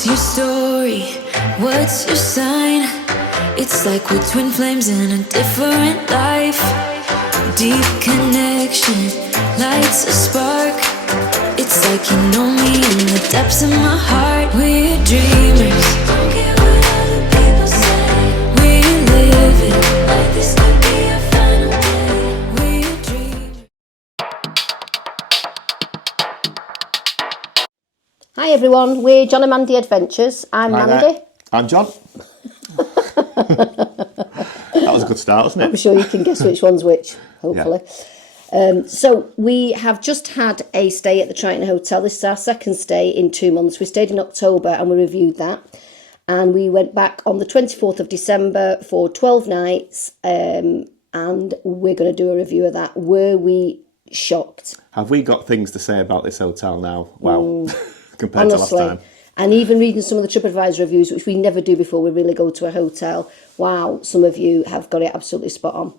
What's your story? What's your sign? It's like we're twin flames in a different life. Deep connection lights a spark. It's like you know me in the depths of my heart. We're dreamers. Don't care what other people say. We're living like this could be our final day. We're dreamers. Hi everyone, we're John and Mandy Adventures. I'm Hi Mandy. there. I'm John. That was a good start, wasn't it? I'm sure you can guess which one's which, hopefully. Yeah. So we have just had a stay at the Triton Hotel. This is our second stay in 2 months. We stayed in October and we reviewed that. And we went back on the 24th of December for 12 nights. And we're going to do a review of that. Were we shocked? Have we got things to say about this hotel now? Wow. Compared Honestly. to last time. And even reading some of the TripAdvisor reviews, which we never do before we really go to a hotel. Wow, some of you have got it absolutely spot on.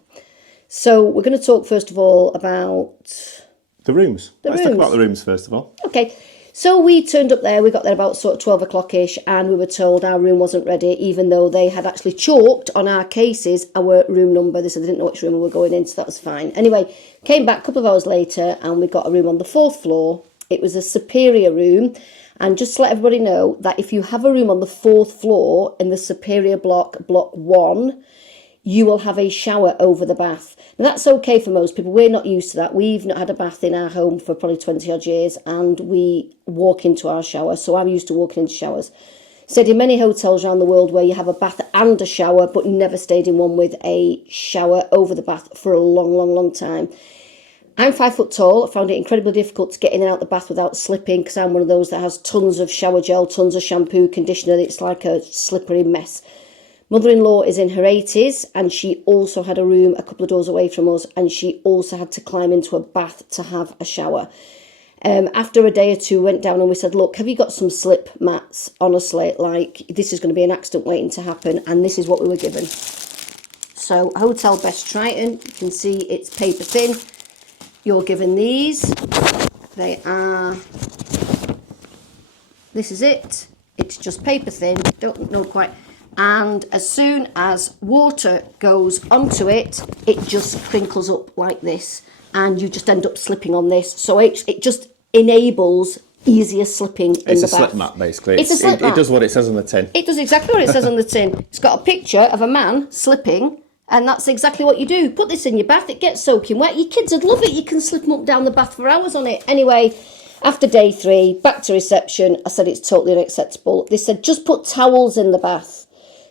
So we're going to talk first of all about The rooms. Let's talk rooms. about the rooms first of all. Okay, so we turned up there, we got there about sort of 12 o'clock-ish, and we were told our room wasn't ready, even though they had actually chalked on our cases our room number. They said they didn't know which room we were going in, so that was fine. Anyway, came back a couple of hours later, and we got a room on the 4th floor. It was a superior room, and just to let everybody know that if you have a room on the 4th floor in the superior block, block 1, you will have a shower over the bath. Now that's okay for most people. We're not used to that. We've not had a bath in our home for probably 20 odd years, and we walk into our shower. So I'm used to walking into showers. Stayed in many hotels around the world where you have a bath and a shower, but never stayed in one with a shower over the bath for a long, long, long time. I'm 5 foot tall. I found it incredibly difficult to get in and out the bath without slipping because I'm one of those that has tons of shower gel, tons of shampoo, conditioner. It's like a slippery mess. Mother-in-law is in her 80s, and she also had a room a couple of doors away from us, and she also had to climb into a bath to have a shower. After a day or two, went down and we said, look, have you got some slip mats? Honestly, like, this is going to be an accident waiting to happen, and this is what we were given. So, Hotel Best Triton, you can see it's paper thin. You're given these. They are, this is it. It's just paper thin, don't know quite. And as soon as water goes onto it, it just crinkles up like this, and you just end up slipping on this. So it just enables easier slipping in the bath. It's a slip mat, basically. It's a slip mat. It does what it says on the tin. It does exactly what it says on the tin. It's got a picture of a man slipping, and that's exactly what you do. Put this in your bath, it gets soaking wet. Your kids would love it. You can slip them up down the bath for hours on it. Anyway, after day 3, back to reception. I said it's totally unacceptable. They said just put towels in the bath.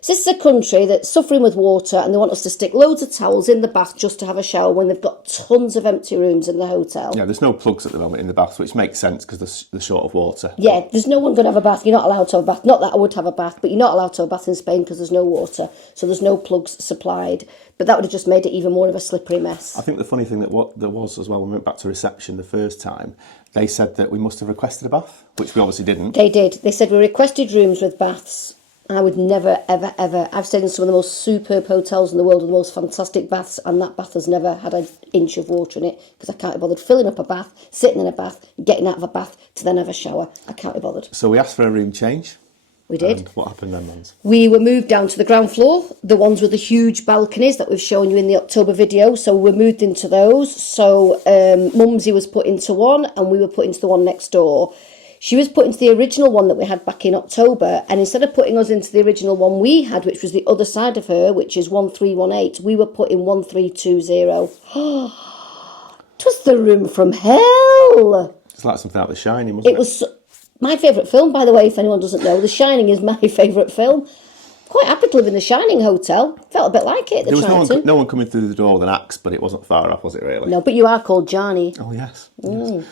So this is a country that's suffering with water, and they want us to stick loads of towels in the bath just to have a shower when they've got tons of empty rooms in the hotel. Yeah, there's no plugs at the moment in the baths, which makes sense because they're short of water. Yeah, there's no one going to have a bath. You're not allowed to have a bath. Not that I would have a bath, but you're not allowed to have a bath in Spain because there's no water. So there's no plugs supplied. But that would have just made it even more of a slippery mess. I think the funny thing that there was as well when we went back to reception the first time, they said that we must have requested a bath, which we obviously didn't. They did. They said we requested rooms with baths. I would never, ever, ever. I've stayed in some of the most superb hotels in the world with the most fantastic baths, and that bath has never had an inch of water in it because I can't be bothered filling up a bath, sitting in a bath, getting out of a bath to then have a shower. I can't be bothered. So we asked for a room change. We did. And what happened then, Mans? We were moved down to the ground floor, the ones with the huge balconies that we've shown you in the October video. So we moved into those. So Mumsy was put into one, and we were put into the one next door. She was put into the original one that we had back in October, and instead of putting us into the original one we had, which was the other side of her, which is 1318, we were put in 1320. It was the room from hell. It's like something out of The Shining, wasn't it? It was my favourite film, by the way, if anyone doesn't know. The Shining is my favourite film. Quite happy to live in the Shining Hotel. Felt a bit like it, the There was Triton. no one coming through the door with an axe, but it wasn't far off, was it really? No, but you are called Johnny. Oh, yes. Yes.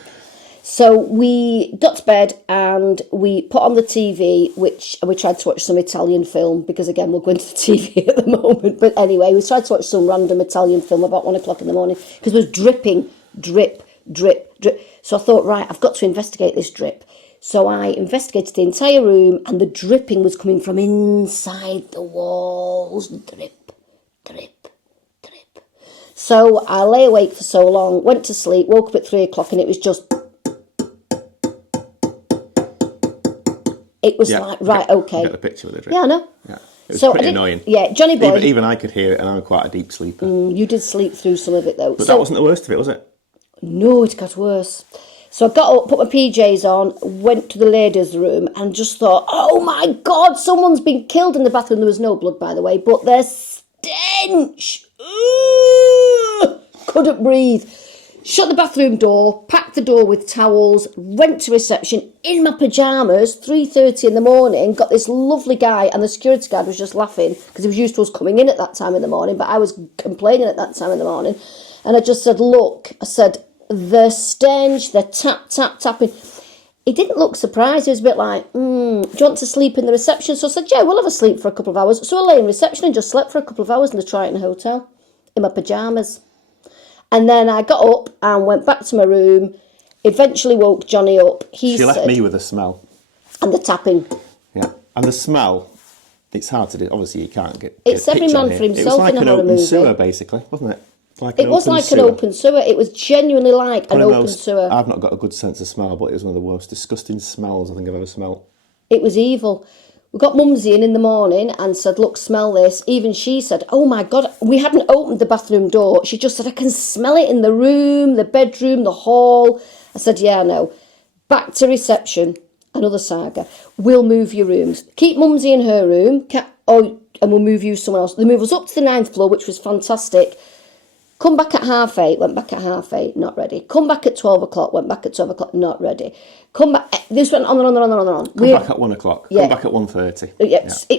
So we got to bed and we put on the TV, and we tried to watch some Italian film because, again, we'll go into the TV at the moment. But anyway, we tried to watch some random Italian film about 1 o'clock in the morning because it was dripping, drip, drip, drip. So I thought, right, I've got to investigate this drip. So I investigated the entire room, and the dripping was coming from inside the walls. Drip, drip, drip. So I lay awake for so long, went to sleep, woke up at 3 o'clock, and it was just... it was like, right, okay. You get the picture with it, right? Yeah, I know. Yeah. It was pretty I annoying. Yeah, Johnny Boy. Even I could hear it, and I'm quite a deep sleeper. You did sleep through some of it, though. But that wasn't the worst of it, was it? No, it got worse. So I got up, put my PJs on, went to the ladies' room, and just thought, oh my God, someone's been killed in the bathroom. There was no blood, by the way, but there's stench. Ooh, couldn't breathe. Shut the bathroom door, packed the door with towels, went to reception in my pyjamas, 3:30 in the morning, got this lovely guy, and the security guard was just laughing because he was used to us coming in at that time in the morning, but I was complaining at that time in the morning. And I just said, look, I said, the stench, the tapping. He didn't look surprised. He was a bit like, do you want to sleep in the reception? So I said, yeah, we'll have a sleep for a couple of hours. So I lay in reception and just slept for a couple of hours in the Triton Hotel in my pyjamas. And then I got up and went back to my room, eventually woke Johnny up. She left me with the smell. And the tapping. Yeah. And the smell, it's hard to do. Obviously, you can't get It's a every picture man here. for himself It was like in a an horror open movie. sewer, basically, wasn't it? It was like an open sewer. It was genuinely like an open sewer. I've not got a good sense of smell, but it was one of the most disgusting smells I think I've ever smelled. It was evil. We got Mumsy in the morning and said, look, smell this. Even she said, oh my God, we hadn't opened the bathroom door. She just said, I can smell it in the room, the bedroom, the hall. I said, yeah, I know. Back to reception, another saga. We'll move your rooms. Keep Mumsy in her room, and we'll move you somewhere else. They move us up to the 9th floor, which was fantastic. Come back at 8:30, went back at 8:30, not ready. Come back at 12 o'clock, went back at 12 o'clock, not ready. Come back, this went on and on and on and on. Come back at 1 o'clock, come back at 1:30.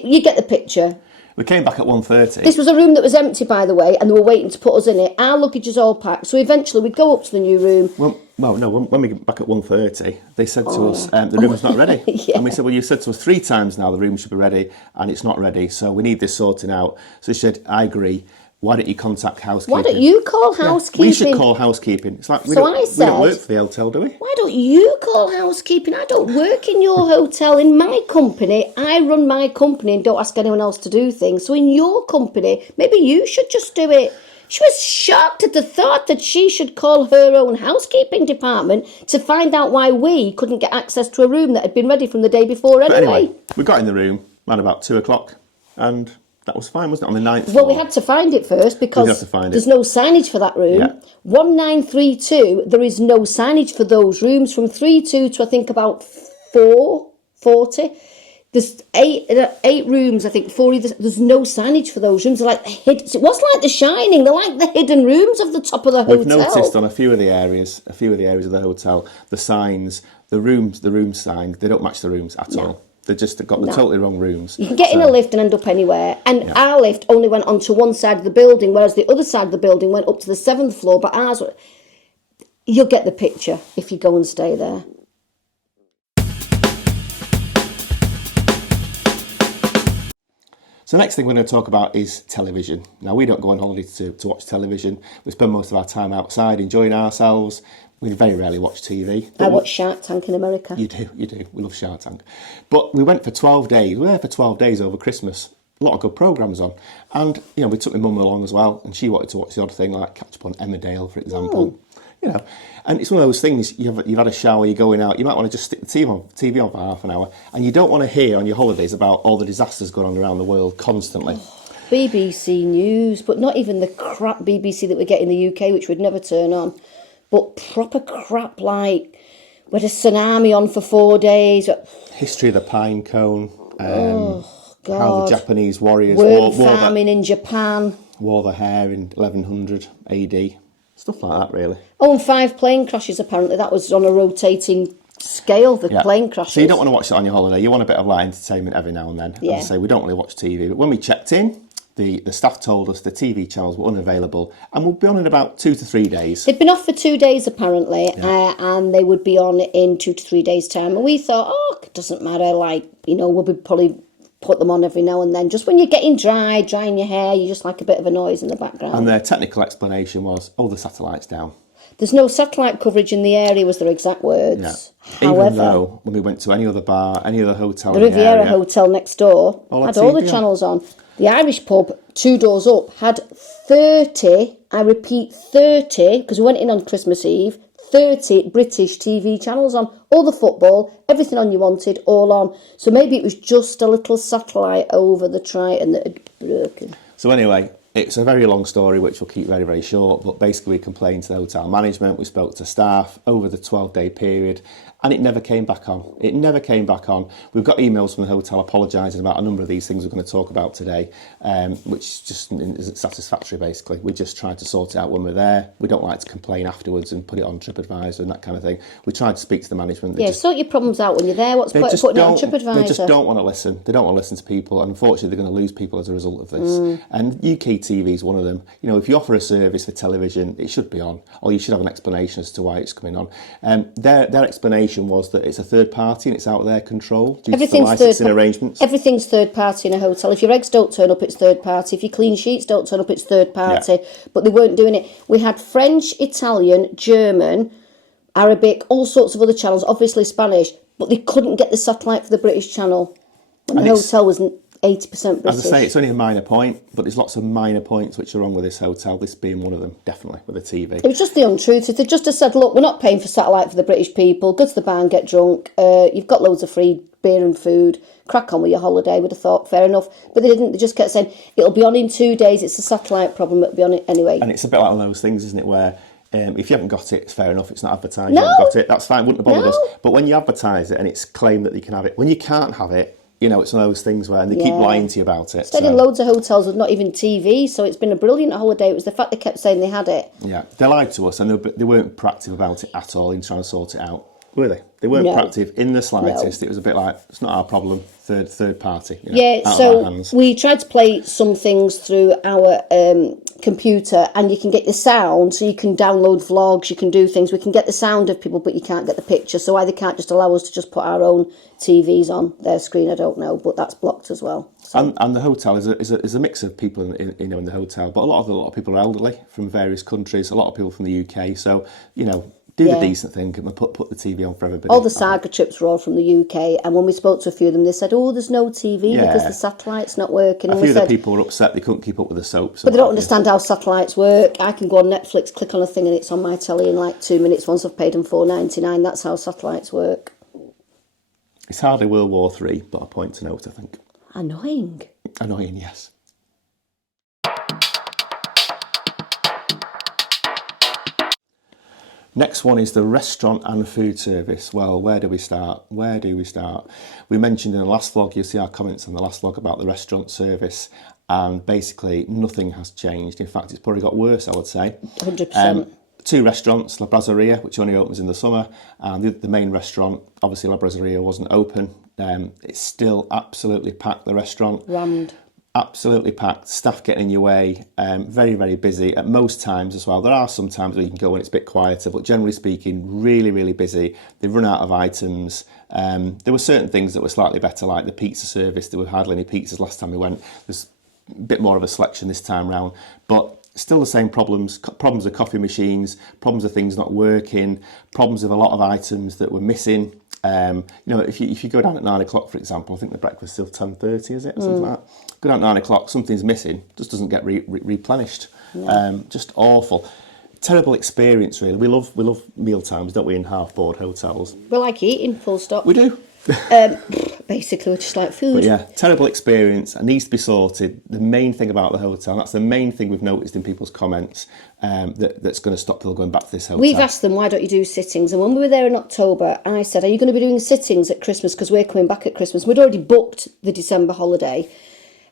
You get the picture. We came back at 1:30. This was a room that was empty, by the way, and they were waiting to put us in it. Our luggage is all packed, so eventually we'd go up to the new room. When we got back at 1:30, they said to us, the room's not ready. Yeah. And we said, well, you said to us 3 times now the room should be ready, and it's not ready, so we need this sorting out. So they said, I agree. Why don't you contact housekeeping? Why don't you call housekeeping? We should call housekeeping. It's like we don't work for the hotel, do we? Why don't you call housekeeping? I don't work in your hotel. In my company, I run my company and don't ask anyone else to do things. So in your company, maybe you should just do it. She was shocked at the thought that she should call her own housekeeping department to find out why we couldn't get access to a room that had been ready from the day before anyway. But anyway, we got in the room around about 2 o'clock, and that was fine, wasn't it, on the 9th floor? Well, we had to find it first because there's no signage for that room. Yeah. 1932, there is no signage for those rooms from 32 to I think about 440. There's eight rooms, I think, there's no signage for those rooms. They're like it was like The Shining. They're like the hidden rooms of the top of the hotel. We've noticed on a few of the areas of the hotel, the signs, the room sign, they don't match the rooms at all. They've just got the totally wrong rooms. You can get in a lift and end up anywhere. And our lift only went onto one side of the building, whereas the other side of the building went up to the 7th floor. But ours, you'll get the picture if you go and stay there. So the next thing we're going to talk about is television. Now, we don't go on holiday to watch television. We spend most of our time outside enjoying ourselves. We very rarely watch TV. I watch Shark Tank in America. You do. We love Shark Tank. But we went for 12 days. We were there for 12 days over Christmas. A lot of good programmes on. And, we took my mum along as well, and she wanted to watch the odd thing, like catch up on Emmerdale, for example. And it's one of those things, you've had a shower, you're going out, you might want to just stick the TV on for half an hour, and you don't want to hear on your holidays about all the disasters going on around the world constantly. BBC News, but not even the crap BBC that we get in the UK, which would never turn on. But proper crap like we had a tsunami on for 4 days. History of the pine cone. God. How the Japanese warriors word farming in Japan. Wore the hair in 1100 AD. Stuff like that, really. Oh, and 5 plane crashes, apparently. That was on a rotating scale, the plane crashes. So you don't want to watch it on your holiday. You want a bit of light entertainment every now and then. Yeah. As I say, we don't really watch TV. But when we checked in, the staff told us the TV channels were unavailable and we'll be on in about 2 to 3 days. They'd been off for 2 days, apparently, and they would be on in 2 to 3 days' time. And we thought, it doesn't matter, we'll be probably put them on every now and then. Just when you're getting drying your hair, you just like a bit of a noise in the background. And their technical explanation was, the satellite's down. There's no satellite coverage in the area, was their exact words. Yeah. However, even though when we went to any other bar, any other hotel the in the Riviera area, Hotel next door had all the channels on. The Irish pub, 2 doors up, had 30, I repeat 30, because we went in on Christmas Eve, 30 British TV channels on, all the football, everything on you wanted, all on. So maybe it was just a little satellite over the Triton that had broken. So anyway, it's a very long story, which we'll keep very, very short, but basically we complained to the hotel management, we spoke to staff over the 12-day period, and it never came back on. It never came back on. We've got emails from the hotel apologising about a number of these things we're going to talk about today, which just isn't satisfactory, basically. We just tried to sort it out when we're there. We don't like to complain afterwards and put it on TripAdvisor and that kind of thing. We tried to speak to the management. Sort your problems out when you're there. What's the point of putting it on TripAdvisor? They just don't want to listen. They don't want to listen to people, and unfortunately they're going to lose people as a result of this. And UK TV is one of them. You know, if you offer a service for television, it should be on, or you should have an explanation as to why it's coming on. Their explanation was that it's a third party and it's out of their control due to the licensing arrangements. Everything's third party in a hotel. If your eggs don't turn up, it's third party. If your clean sheets don't turn up, it's third party. Yeah. But they weren't doing it. We had French, Italian, German, Arabic, all sorts of other channels, obviously Spanish, but they couldn't get the satellite for the British channel. And the hotel was 80% British. As I say, it's only a minor point, but there's lots of minor points which are wrong with this hotel, this being one of them, definitely, with the TV. It was just the untruth. If they just have said, look, we're not paying for satellite for the British people, go to the bar and get drunk, you've got loads of free beer and food, crack on with your holiday, would have thought, fair enough. But they didn't, they just kept saying, it'll be on in 2 days, it's a satellite problem, it'll be on it anyway. And it's a bit like one of those things, isn't it, where if you haven't got it, it's fair enough, it's not advertised, you haven't got it, that's fine, wouldn't have bothered us. But when you advertise it and it's claimed that you can have it, when you can't have it, you know, it's one of those things where they keep lying to you about it. Stayed in loads of hotels with not even TV, so it's been a brilliant holiday. It was the fact they kept saying they had it. Yeah, they lied to us, and they weren't proactive about it at all in trying to sort it out, were they? They weren't proactive in the slightest. No. It was a bit like, it's not our problem, third party. You know, so we tried to play some things through our computer, and you can get the sound, so you can download vlogs, you can do things. We can get the sound of people, but you can't get the picture. So why they can't just allow us to just put our own TVs on their screen, I don't know, but that's blocked as well. So. And the hotel is a mix of people in the hotel, but a lot of people are elderly from various countries, a lot of people from the UK. So, you know, do the decent thing and put the TV on for everybody. All the Saga trips were all from the UK, and when we spoke to a few of them, they said, oh, there's no TV because the satellite's not working. A few of the people were upset they couldn't keep up with the soaps. But they don't understand how satellites work. I can go on Netflix, click on a thing, and it's on my telly in like 2 minutes once I've paid them $4.99. That's how satellites work. It's hardly World War III, but a point to note, I think. Annoying. Annoying, yes. Next one is the restaurant and food service. Well, where do we start? We mentioned in the last vlog, you'll see our comments on the last vlog about the restaurant service, and basically nothing has changed. In fact, it's probably got worse, I would say. 100%. 2 restaurants, La Brasseria, which only opens in the summer, and the main restaurant, obviously La Brasseria, wasn't open. It's still absolutely packed, the restaurant. Rammed. Absolutely packed, staff getting in your way, very, very busy at most times as well. There are some times where you can go when it's a bit quieter, but generally speaking, really, really busy. They've run out of items. There were certain things that were slightly better, like the pizza service. There were hardly any pizzas last time we went. There's a bit more of a selection this time round, but still the same problems of coffee machines, problems of things not working, problems of a lot of items that were missing. You know, if you go down at 9 o'clock, for example, I think the breakfast is still 10:30, is it, or something like that? Go down at 9 o'clock, something's missing, just doesn't get replenished. No. Just awful. Terrible experience, really. We love meal times, don't we, in half-board hotels? We like eating, full stop. We do. Basically, we just like food. But yeah, terrible experience. It needs to be sorted. The main thing about the hotel, that's the main thing we've noticed in people's comments, that's going to stop people going back to this hotel. We've asked them, why don't you do sittings? And when we were there in October, I said, are you going to be doing sittings at Christmas? Because we're coming back at Christmas. We'd already booked the December holiday.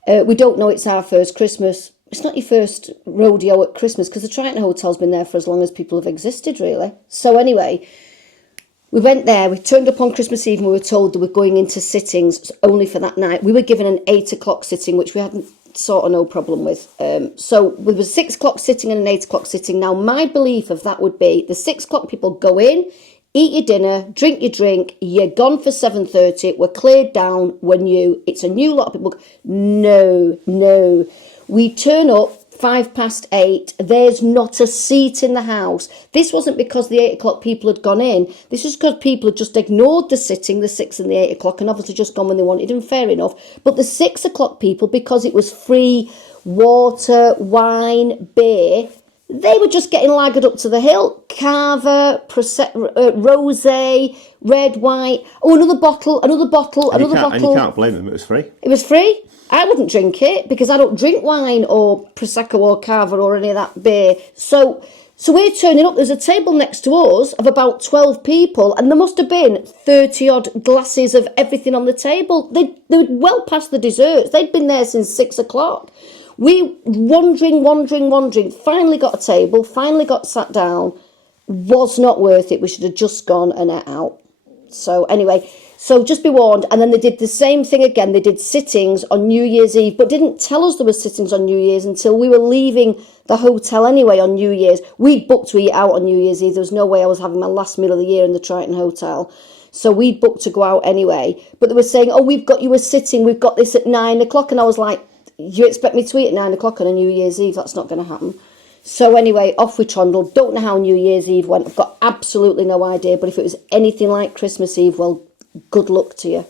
We don't know it's our first Christmas. It's not your first rodeo at Christmas, because the Triton Hotel's been there for as long as people have existed, really. So anyway, we went there, we turned up on Christmas Eve and we were told that we're going into sittings only for that night. We were given an 8 o'clock sitting, which we hadn't sort of no problem with. So we were 6 o'clock sitting and an 8 o'clock sitting. Now, my belief of that would be the 6 o'clock people go in, eat your dinner, drink your drink, you're gone for 7:30, we're cleared down when it's a new lot of people. No. We turn up 8:05, there's not a seat in the house. This wasn't because the 8 o'clock people had gone in. This was because people had just ignored the sitting, the 6 and the 8 o'clock, and obviously just gone when they wanted, and fair enough. But the 6 o'clock people, because it was free water, wine, beer, They were just getting lagered up to the hill. Carver, rosé, red, white. Oh, another bottle. And you can't blame them, it was free. It was free. I wouldn't drink it because I don't drink wine or Prosecco or Carver or any of that beer. So we're turning up. There's a table next to us of about 12 people, and there must have been 30 odd glasses of everything on the table. They were well past the desserts. They'd been there since 6 o'clock. We wandering. Finally got a table. Finally got sat down. Was not worth it. We should have just gone and ate out. So anyway, so just be warned. And then they did the same thing again. They did sittings on New Year's Eve, but didn't tell us there were sittings on New Year's until we were leaving the hotel anyway on New Year's. We'd booked to eat out on New Year's Eve. There was no way I was having my last meal of the year in the Triton Hotel. So we'd booked to go out anyway. But they were saying, oh, we've got you a sitting. We've got this at 9 o'clock. And I was like, you expect me to eat at 9 o'clock on a New Year's Eve? That's not going to happen. So anyway, off we trundled. Don't know how New Year's Eve went. I've got absolutely no idea. But if it was anything like Christmas Eve, well, good luck to you.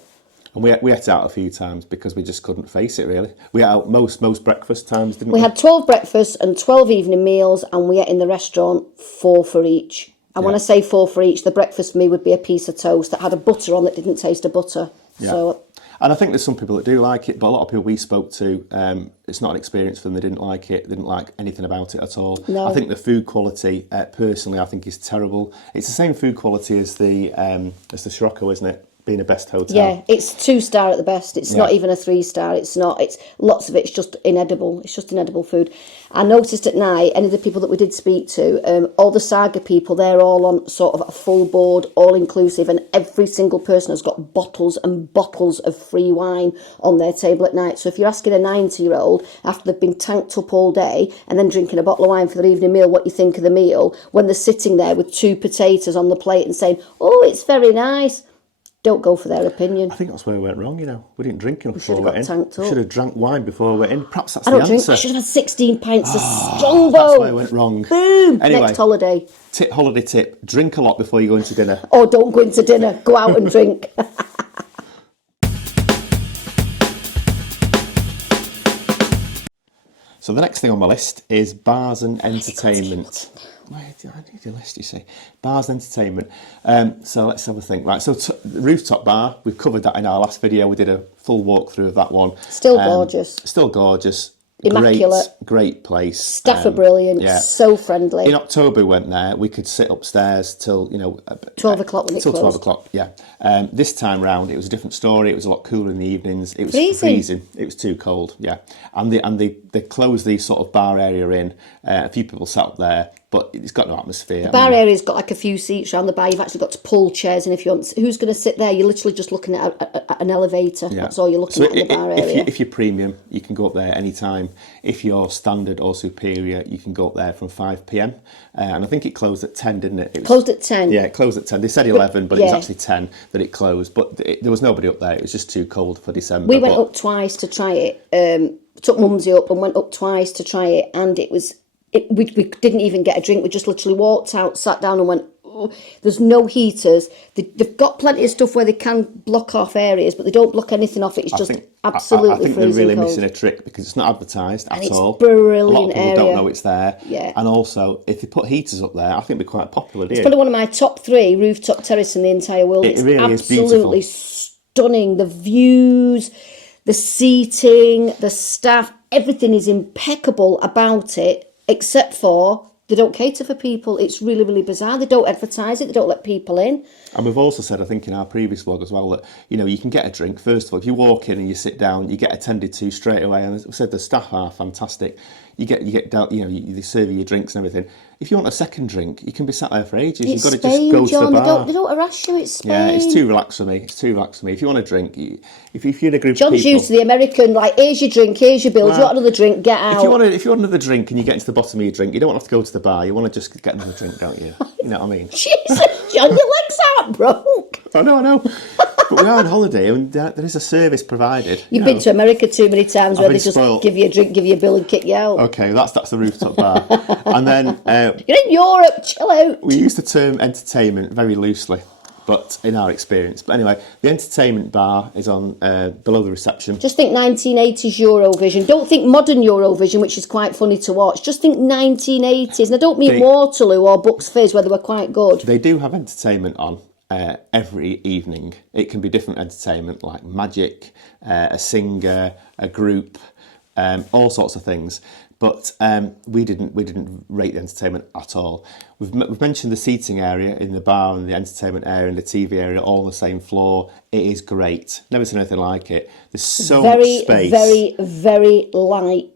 And we ate out a few times because we just couldn't face it, really. We ate out most breakfast times, didn't we? We had 12 breakfasts and 12 evening meals, and we ate in the restaurant 4 for each. And when I say 4 for each, the breakfast for me would be a piece of toast that had a butter on that didn't taste of butter. Yeah. So, and I think there's some people that do like it, but a lot of people we spoke to, it's not an experience for them. They didn't like it. They didn't like anything about it at all. No. I think the food quality, personally, I think is terrible. It's the same food quality as the Scirocco, isn't it? Being a best hotel. yeah, it's 2-star at the best. It's not even a 3-star. It's not. It's lots of it's just inedible. It's just inedible food. I noticed at night, any of the people that we did speak to, all the Saga people, they're all on sort of a full board, all inclusive, and every single person has got bottles and bottles of free wine on their table at night. So if you're asking a 90-year-old after they've been tanked up all day and then drinking a bottle of wine for their evening meal, what you think of the meal, when they're sitting there with 2 potatoes on the plate and saying, "Oh, it's very nice." Don't go for their opinion. I think that's where we went wrong, you know. We didn't drink enough before we got went in. tanked up. We should have drank wine before we went in. Perhaps that's I the don't drink. answer. I should have had 16 pints of Strongbow. That's where we went wrong. Boom. Anyway, Next holiday. Holiday tip. Drink a lot before you go into dinner. Or don't go into dinner. Go out and drink. So the next thing on my list is bars and entertainment. I need a list, you see. Bars and entertainment. So let's have a think. Right, so the rooftop bar, we've covered that in our last video. We did a full walkthrough of that one. Still gorgeous. Still gorgeous. Immaculate. Great place. Staff are brilliant. Yeah. So friendly. In October we went there. We could sit upstairs till 12 o'clock when it till closed. 12 o'clock. Yeah. This time round it was a different story. It was a lot cooler in the evenings. It was freezing. It was too cold. Yeah. And they closed the sort of bar area in. A few people sat up there, but it's got no atmosphere. The bar area's got like a few seats around the bar. You've actually got to pull chairs in if you want. Who's going to sit there? You're literally just looking at an elevator. Yeah. That's all you're looking at in the bar area. If you're premium, you can go up there any time. If you're standard or superior, you can go up there from 5 p.m. And I think it closed at 10, didn't it? It was, closed at 10. Yeah, it closed at 10. They said 11, but it was actually 10 that it closed. But there was nobody up there. It was just too cold for December. We went up twice to try it. Took Mumsy up and went up twice to try it, and it was... We didn't even get a drink. We just literally walked out, sat down and went, oh, there's no heaters. They've got plenty of stuff where they can block off areas, but they don't block anything off it. It's just absolutely freezing cold. I think they're really missing a trick because it's not advertised at all. It's brilliant. A lot of people area. don't know it's there. Yeah. And also, if they put heaters up there, I think they're quite popular. It's probably one of my top 3 rooftop terrace in the entire world. It really is beautiful. Absolutely stunning. The views, the seating, the staff, everything is impeccable about it. Except for they don't cater for people. It's really, really bizarre. They don't advertise it. They don't let people in. And we've also said, I think, in our previous vlog as well, that, you can get a drink. First of all, if you walk in and you sit down, you get attended to straight away. And as I said, the staff are fantastic. You get down, they serve you your drinks and everything. If you want a second drink, you can be sat there for ages. It's You've got to Spain, just go John. to the bar. They don't harass you. It's Spain. Yeah, it's too relaxed for me. If you want a drink, if you're in a group John's of people... used to the American, here's your drink, here's your bill. Do you want another drink? Get out. If you want another drink and you get into the bottom of your drink, you don't want to have to go to the bar. You want to just get another drink, don't you? You know what I mean? Jesus, John, your legs aren't broke. I know. But we are on holiday and there is a service provided. You've been to America too many times where they just give you a drink, give you a bill and kick you out. Okay, that's the rooftop bar. And then... You're in Europe, chill out. We use the term entertainment very loosely. but in our experience. But anyway, the entertainment bar is on below the reception. Just think 1980s Eurovision. Don't think modern Eurovision, which is quite funny to watch. Just think 1980s. And I don't mean Waterloo or Bucks Fizz, where they were quite good. They do have entertainment on every evening. It can be different entertainment, like magic, a singer, a group, all sorts of things. But we didn't rate the entertainment at all. We've mentioned the seating area in the bar and the entertainment area and the TV area all on the same floor. It is great. Never seen anything like it. There's so much space. Very, very light.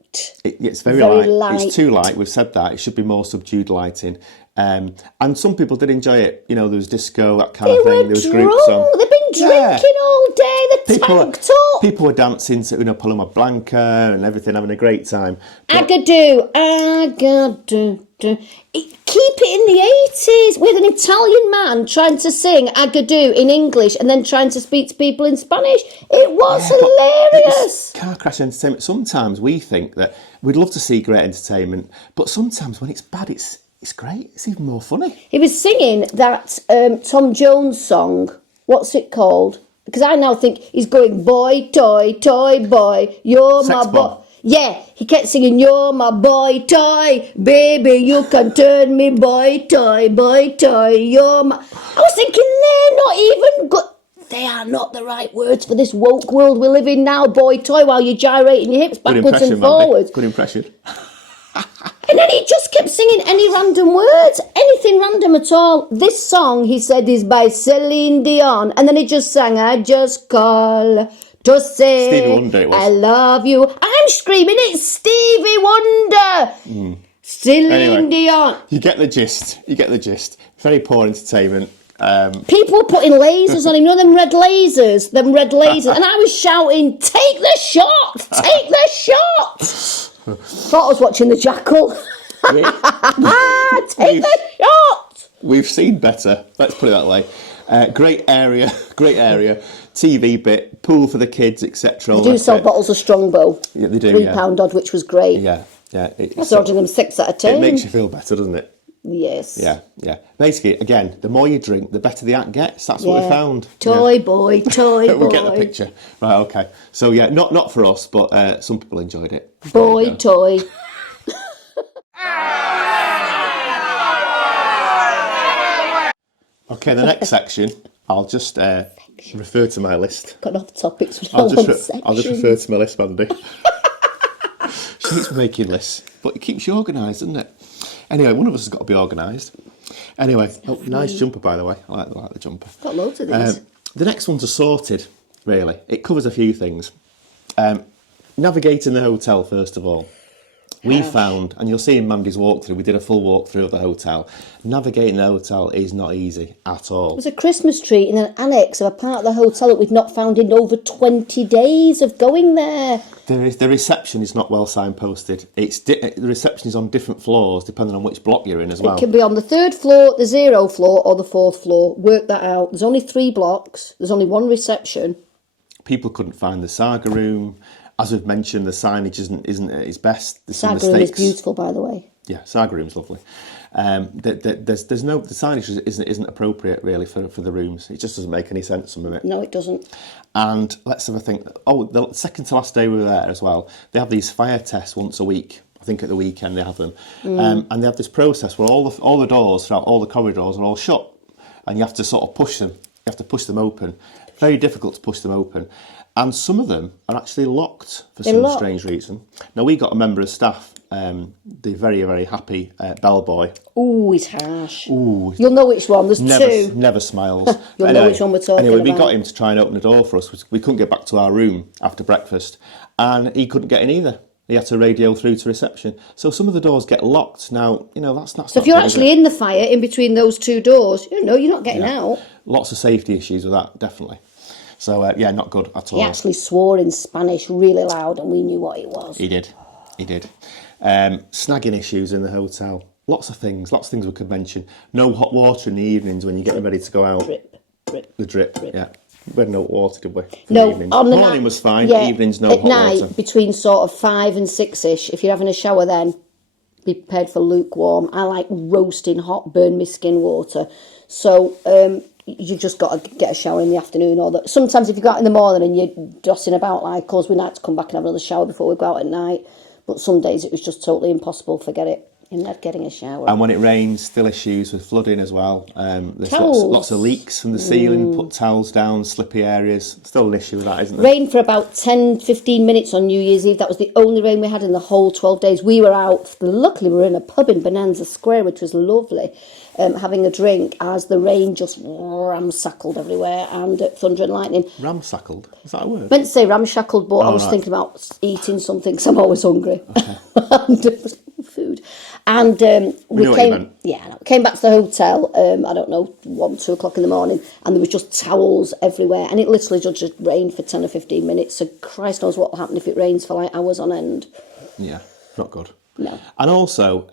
It's very light. It's too light. We've said that. It should be more subdued lighting. And some people did enjoy it. You know, there was disco, that kind of thing. There was groups on. They've been drinking all day. They're tanked up. People were dancing to Paloma Blanca and everything, having a great time. Agadoo. Keep it in the 80s with an Italian man trying to sing Agadoo in English and then trying to speak to people in Spanish. It was hilarious. Car crash entertainment. Sometimes we think that we'd love to see great entertainment, but sometimes when it's bad, it's great. It's even more funny. He was singing that Tom Jones song. What's it called? Because I now think he's going, boy, toy, boy, you're Sex my bomb. boy. Yeah, he kept singing, you're my boy toy, baby, you can turn me boy toy, you're my... I was thinking, they're not even good. They are not the right words for this woke world we live in now, boy toy, while you're gyrating your hips backwards and forwards. Good impression. And then he just kept singing any random words, anything random at all. This song, he said, is by Celine Dion. And then he just sang, I just call to say I love you. I'm screaming, it's Stevie Wonder. Celine Dion. You get the gist. Very poor entertainment. People putting lasers on him, them red lasers. And I was shouting, take the shot, take the shot. Thought I was watching The Jackal. Take the shot. We've seen better, let's put it that way. Great area, TV bit, pool for the kids, etc. They do sell bottles of Strongbow. Yeah, they do. £3 odd, which was great. Yeah. I was ordering them 6 at a time. It makes you feel better, doesn't it? Yes. Yeah. Basically, again, the more you drink, the better the act gets. That's what we found. Toy boy. We get the picture. Right, okay. So, yeah, not for us, but some people enjoyed it. Boy toy. Okay, the next section, I'll just refer to my list. Got off topics with I'll just refer to my list, Mandy. She keeps making lists, but it keeps you organised, doesn't it? Anyway, one of us has got to be organised. Anyway, nice jumper, by the way. I like the jumper. Got loads of these. The next one's assorted, really. It covers a few things. Navigating the hotel, first of all. We found, and you'll see in Mandy's walkthrough, we did a full walkthrough of the hotel. Navigating the hotel is not easy at all. There's a Christmas tree in an annex of a part of the hotel that we've not found in over 20 days of going there. The reception is not well signposted. The reception is on different floors depending on which block you're in as well. It can be on the 3rd floor, the 0 floor, or the 4th floor. Work that out. There's only 3 blocks. There's only 1 reception. People couldn't find the Saga room. As we've mentioned, the signage isn't at its best. There's some Saga room is mistakes. beautiful, by the way. Yeah, Saga room's lovely. There's no, the signage isn't appropriate really for the rooms. It just doesn't make any sense, some of it. No, it doesn't. And let's have a think. Oh, the second to last day we were there as well. They have these fire tests once a week. I think at the weekend they have them, and they have this process where all the doors throughout all the corridors are all shut, and you have to sort of push them. You have to push them open. Very difficult to push them open. And some of them are actually locked for some strange reason. Now, we got a member of staff, the very, very happy bellboy. Ooh, he's harsh. Ooh. You'll know which one. There's 2. Never smiles. You'll know which one we're talking about. We about. got him to try and open the door for us. We couldn't get back to our room after breakfast. And he couldn't get in either. He had to radio through to reception. So some of the doors get locked. Now, that's not... So if you're actually in the fire, in between those 2 doors, you're not getting out. Lots of safety issues with that, definitely. So, not good at all. He actually swore in Spanish really loud and we knew what it was. He did. Snagging issues in the hotel. Lots of things we could mention. No hot water in the evenings when you're getting ready to go out. Drip. The drip, yeah. We had no water, did we? No, on the morning was fine. Yeah, evenings, no hot water. At night, between sort of 5 and 6-ish, if you're having a shower then, be prepared for lukewarm. I like roasting hot, burn my skin water. So you just got to get a shower in the afternoon, or that sometimes if you go out in the morning and you're dossing about like us, we like to come back and have another shower before we go out at night. But some days it was just totally impossible. Forget it. You're not getting a shower. And when it rains, still issues with flooding as well. There's Towels. lots of leaks from the ceiling, put towels down, slippy areas. Still an issue with that, isn't there? Rain for about 10-15 minutes on New Year's Eve. That was the only rain we had in the whole 12 days. We were out, luckily we were in a pub in Bonanza Square, which was lovely, having a drink as the rain just ramsackled everywhere, and thunder and lightning. Ramsackled? Is that a word? Meant to say ramshackled, but I was thinking about eating something because I'm always hungry. Okay. And, food. And we came back to the hotel, I don't know, 1-2 o'clock in the morning, and there was just towels everywhere, and it literally just rained for 10 or 15 minutes, so Christ knows what will happen if it rains for like hours on end. Yeah, not good. No. And also,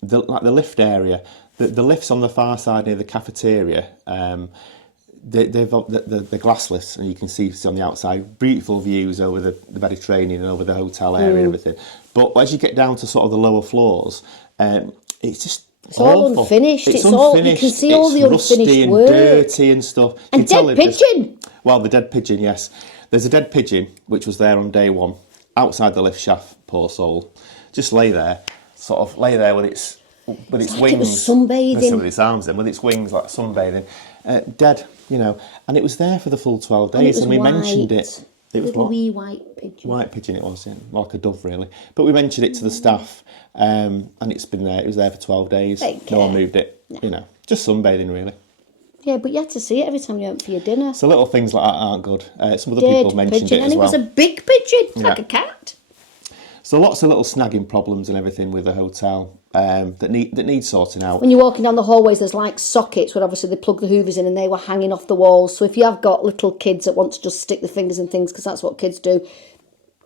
the lift area, the lifts on the far side near the cafeteria, they're glassless, and you can see on the outside beautiful views over the Mediterranean and over the hotel area and everything. But as you get down to sort of the lower floors, it's just it's all unfinished. It's all you can see all the unfinished work. Dirty and stuff. And dead pigeon. Well, the dead pigeon, yes. There's a dead pigeon which was there on day one outside the lift shaft. Poor soul, just lay there with its wings. It was sunbathing. With its arms in, with its wings like sunbathing, dead. And it was there for the full 12 days, and we mentioned it. It was little wee white pigeon. White pigeon it was, yeah, like a dove really. But we mentioned it to the staff, and it's been there. It was there for 12 days. No one moved it. No. Just sunbathing really. Yeah, but you had to see it every time you went for your dinner. So little things like that aren't good. Some other people mentioned pigeon, it and as well. And it was a big pigeon, like a cat. So lots of little snagging problems and everything with the hotel that need sorting out. When you're walking down the hallways, there's like sockets where obviously they plug the hoovers in and they were hanging off the walls. So if you have got little kids that want to just stick their fingers in things, because that's what kids do,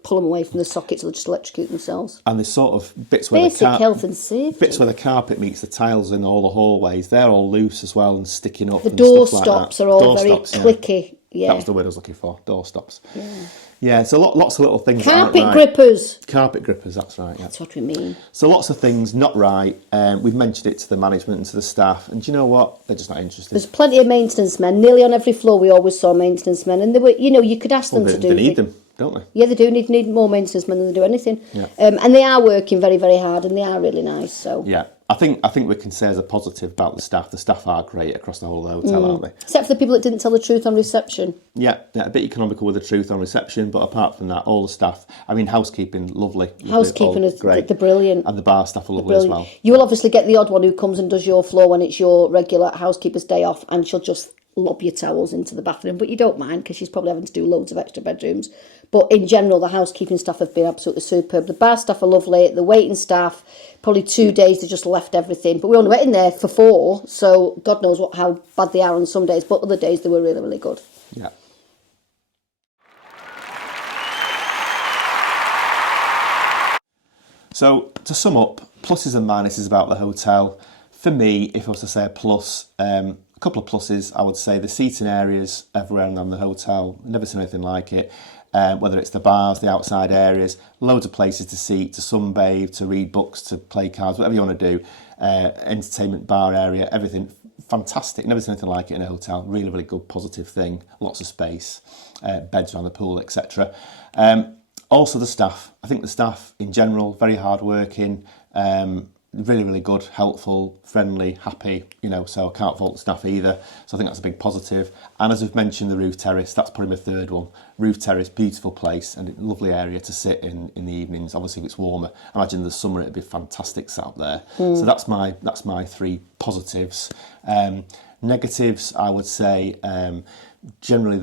pull them away from the sockets, they'll just electrocute themselves. And there's sort of bits where health and safety. Bits where the carpet meets the tiles in all the hallways, they're all loose as well and sticking up. The door stops are all very clicky. Yeah. That was the word I was looking for. Door stops. Yeah, so lots of little things. Carpet grippers. Carpet grippers, that's right. Yeah. That's what we mean. So lots of things not right. We've mentioned it to the management and to the staff, and do you know what? They're just not interested. There's plenty of maintenance men. Nearly on every floor, we always saw maintenance men, and they were, you could ask them to do. They need them, don't they? Yeah, they do need more maintenance men than they do anything. Yeah. And they are working very, very hard, and they are really nice. So yeah. I think we can say as a positive about the staff. The staff are great across the whole of the hotel, aren't they? Except for the people that didn't tell the truth on reception. Yeah, a bit economical with the truth on reception, but apart from that, all the staff. I mean, housekeeping, lovely. Housekeeping is great. They're brilliant. And the bar staff are lovely as well. You will obviously get the odd one who comes and does your floor when it's your regular housekeeper's day off, and she'll just lob your towels into the bathroom, but you don't mind because she's probably having to do loads of extra bedrooms. But in general, the housekeeping staff have been absolutely superb. The bar staff are lovely. The waiting staff, probably 2 days they just left everything. But we only went in there for 4, so God knows how bad they are on some days. But other days they were really, really good. Yeah. So to sum up, pluses and minuses about the hotel. For me, if I was to say a plus, a couple of pluses, I would say the seating areas everywhere around the hotel. Never seen anything like it. Whether it's the bars, the outside areas, loads of places to seat, to sunbathe, to read books, to play cards, whatever you want to do. Entertainment bar area, everything fantastic. Never seen anything like it in a hotel. Really, really good, positive thing. Lots of space, beds around the pool, etc. Also the staff. I think the staff in general, very hard working, really, really good, helpful, friendly, happy, so I can't fault the staff either. So I think that's a big positive. And as we've mentioned, the roof terrace, that's probably my third one. Roof terrace, beautiful place and a lovely area to sit in the evenings. Obviously, if it's warmer, I imagine in the summer it'd be fantastic sat up there. So that's my 3 positives. Negatives, I would say, generally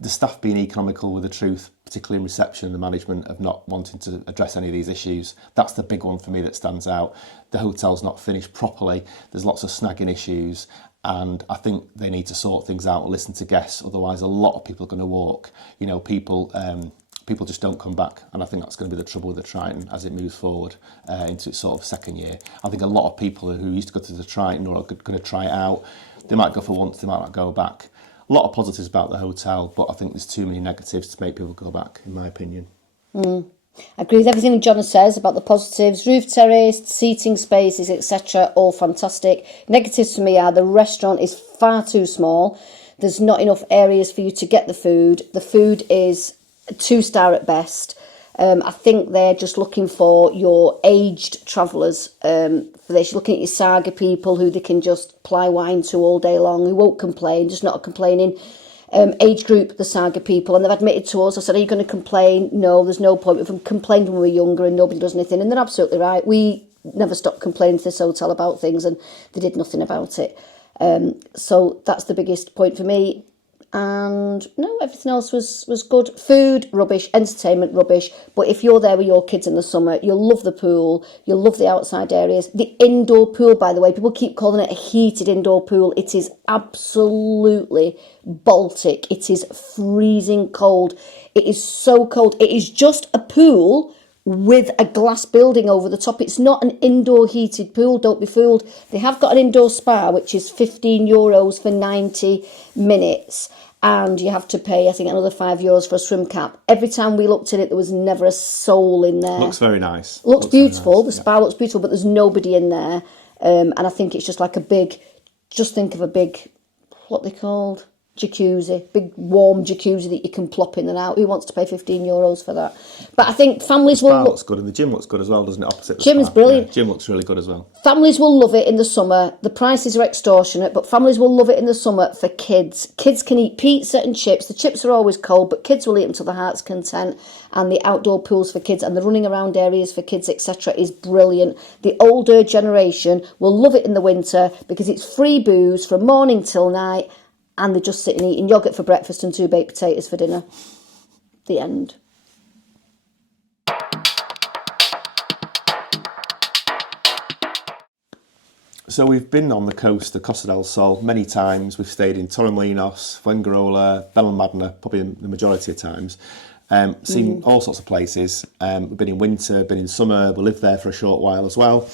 the staff being economical with the truth, particularly in reception and the management of not wanting to address any of these issues. That's the big one for me that stands out. The hotel's not finished properly. There's lots of snagging issues, and I think they need to sort things out and listen to guests. Otherwise, a lot of people are going to walk. People just don't come back, and I think that's going to be the trouble with the Triton as it moves forward into its sort of second year. I think a lot of people who used to go to the Triton or are going to try it out, they might go for once, they might not go back. A lot of positives about the hotel, but I think there's too many negatives to make people go back, in my opinion. I agree with everything John says about the positives. Roof terrace, seating spaces, etc. All fantastic. Negatives for me are the restaurant is far too small. There's not enough areas for you to get the food. The food is 2-star at best. I think they're just looking for your aged travellers. They're looking at your saga people who they can just ply wine to all day long, who won't complain, just not a complaining age group, the saga people. And they've admitted to us, I said, are you going to complain? No, there's no point. We've complained when we were younger and nobody does anything. And they're absolutely right. We never stopped complaining to this hotel about things and they did nothing about it. So that's the biggest point for me. And no, everything else was good. Food, rubbish. Entertainment, rubbish. But if you're there with your kids in the summer, you'll love the pool. You'll love the outside areas. The indoor pool, by the way, people keep calling it a heated indoor pool. It is absolutely Baltic. It is freezing cold. It is so cold. It is just a pool with a glass building over the top. It's not an indoor heated pool, don't be fooled. They have got an indoor spa, which is €15 for 90 minutes. And you have to pay, I think, another €5 for a swim cap. Every time we looked in it, there was never a soul in there. Looks very nice. Looks beautiful. Nice. The spa looks beautiful, but there's nobody in there. And I think it's just like a big, just think of a big, what they called? Jacuzzi, big warm jacuzzi that you can plop in and out. Who wants to pay €15 for that? But I think families will. The spa looks good, and the gym looks good as well, doesn't it? Opposite the gym is brilliant. Yeah, gym looks really good as well. Families will love it in the summer. The prices are extortionate, but families will love it in the summer for kids. Kids can eat pizza and chips. The chips are always cold, but kids will eat them to their heart's content. And the outdoor pools for kids and the running around areas for kids, etc., is brilliant. The older generation will love it in the winter because it's free booze from morning till night. And they're just sitting eating yoghurt for breakfast and 2 baked potatoes for dinner. The end. So we've been on the coast of Costa del Sol many times. We've stayed in Torremolinos, Fuengirola, Benalmadena, probably the majority of times. Seen all sorts of places. We've been in winter, been in summer. We lived there for a short while as well.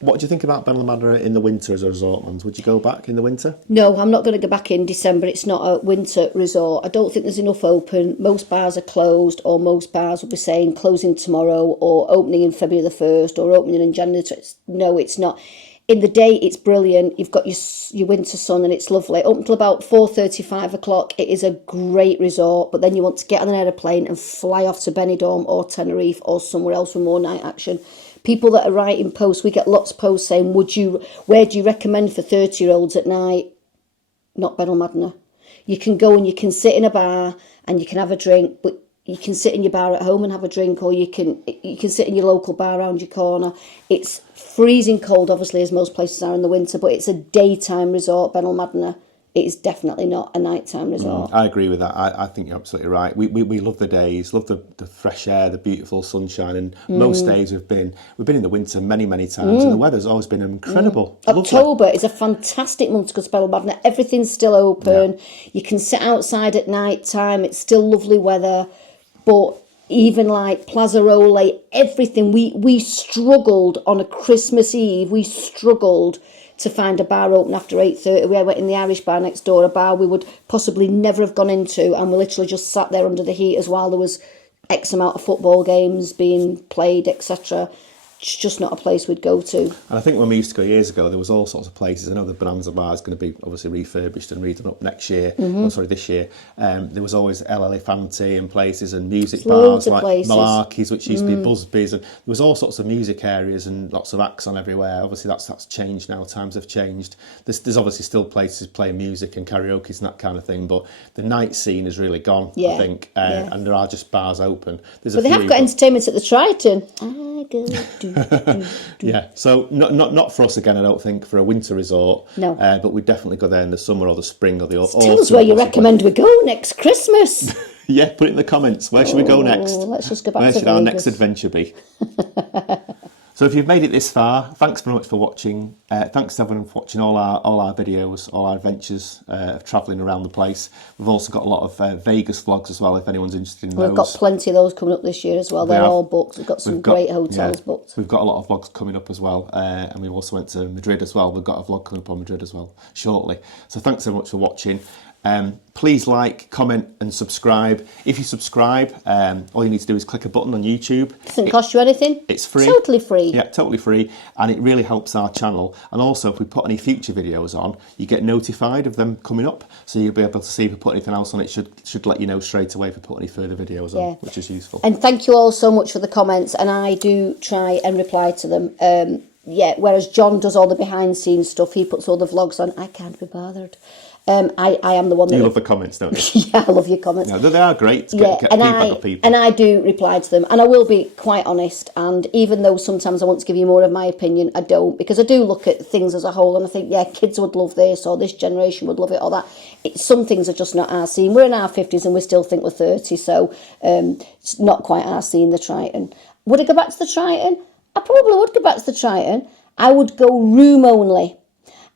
What do you think about Benalmadena in the winter as a resort, man? Would you go back in the winter? No, I'm not going to go back in December. It's not a winter resort. I don't think there's enough open. Most bars are closed, or most bars will be saying closing tomorrow, or opening in February the 1st, or opening in January. No, it's not. In the day, it's brilliant. You've got your winter sun and it's lovely. Up until about 4:30, 5 o'clock, it is a great resort. But then you want to get on an aeroplane and fly off to Benidorm or Tenerife or somewhere else for more night action. People that are writing posts, we get lots of posts saying, where do you recommend for 30-year-olds at night? Not Benalmadena. You can go and you can sit in a bar and you can have a drink, but you can sit in your bar at home and have a drink, or you can sit in your local bar around your corner. It's freezing cold, obviously, as most places are in the winter, but it's a daytime resort, Benalmadena. It is definitely not a nighttime resort. I agree with that. I think you're absolutely right. We love the days, love the fresh air, the beautiful sunshine, and most days we've been in the winter many times, and the weather's always been incredible. October is a fantastic month to go to Benalmadena. Everything's still open. Yeah. You can sit outside at night time. It's still lovely weather, but even like Plaza Role, everything. We struggled on a Christmas Eve. We struggled to find a bar open after 8:30. We went in the Irish bar next door, a bar we would possibly never have gone into, and we literally just sat there under the heaters while there was X amount of football games being played, etc. It's just not a place we'd go to. And I think when we used to go years ago, there was all sorts of places. I know the Bonanza Bar is going to be obviously refurbished and redone up next year. This year. There was always El Elefante and places and music bars like Malarkey's, which used to be Busby's, and there was all sorts of music areas and lots of acts on everywhere. Obviously, that's changed now. Times have changed. There's obviously still places playing music and karaoke's and that kind of thing, but the night scene has really gone. I think, and there are just bars open. But they have got entertainment at the Triton. I go do. Yeah, so not for us again, I don't think, for a winter resort. No. But we'd definitely go there in the summer or the spring or the autumn. Tell us where you recommend we go next Christmas. Yeah, put it in the comments. Where should we go next? Let's just go back Where to should Vegas. our next adventure be? So if you've made it this far, thanks very much for watching. Thanks to everyone for watching all our videos, all our adventures of travelling around the place. We've also got a lot of Vegas vlogs as well, if anyone's interested in those. We've got plenty of those coming up this year as well. They're all booked. We've got some great hotels booked. We've got a lot of vlogs coming up as well, and we also went to Madrid as well. We've got a vlog coming up on Madrid as well shortly. So thanks so much for watching. Please like, comment and subscribe. If you subscribe, all you need to do is click a button on YouTube. Doesn't cost you anything. It's free. Totally free. Yeah, totally free. And it really helps our channel. And also, if we put any future videos on, you get notified of them coming up. So you'll be able to see if we put anything else on. It should let you know straight away if we put any further videos on, which is useful. And thank you all so much for the comments. And I do try and reply to them. Whereas John does all the behind scenes stuff. He puts all the vlogs on. I can't be bothered. I am the one that... You love the comments, don't you? Yeah, I love your comments. No, they are great to get feedback of people. And I do reply to them. And I will be quite honest. And even though sometimes I want to give you more of my opinion, I don't. Because I do look at things as a whole and I think, kids would love this or this generation would love it or that. Some things are just not our scene. We're in our 50s and we still think we're 30. So it's not quite our scene, the Triton. Would I go back to the Triton? I probably would go back to the Triton. I would go room only.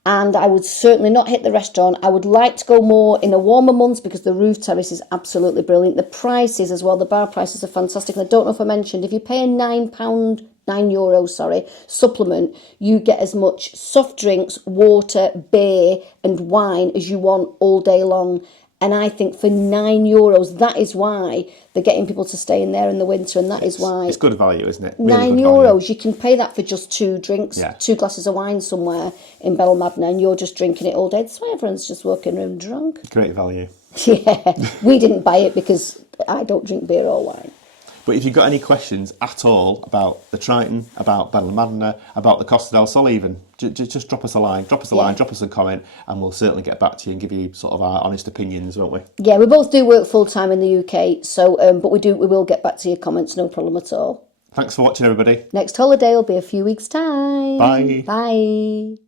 And I would certainly not hit the restaurant. I would like to go more in the warmer months because the roof terrace is absolutely brilliant. The prices as well, the bar prices are fantastic. And I don't know if I mentioned, if you pay a €9 supplement, you get as much soft drinks, water, beer and wine as you want all day long. And I think for €9, that is why they're getting people to stay in there in the winter, and that is why... It's good value, isn't it? Really €9, you can pay that for just 2 drinks, 2 glasses of wine somewhere in Benalmadena, and you're just drinking it all day. That's why everyone's just walking around drunk. Great value. Yeah, we didn't buy it because I don't drink beer or wine. But if you've got any questions at all about the Triton, about Benalmadena, about the Costa del Sol even, just drop us a line, drop us a comment, and we'll certainly get back to you and give you sort of our honest opinions, won't we? Yeah, we both do work full-time in the UK, so but we will get back to your comments, no problem at all. Thanks for watching, everybody. Next holiday will be a few weeks' time. Bye. Bye.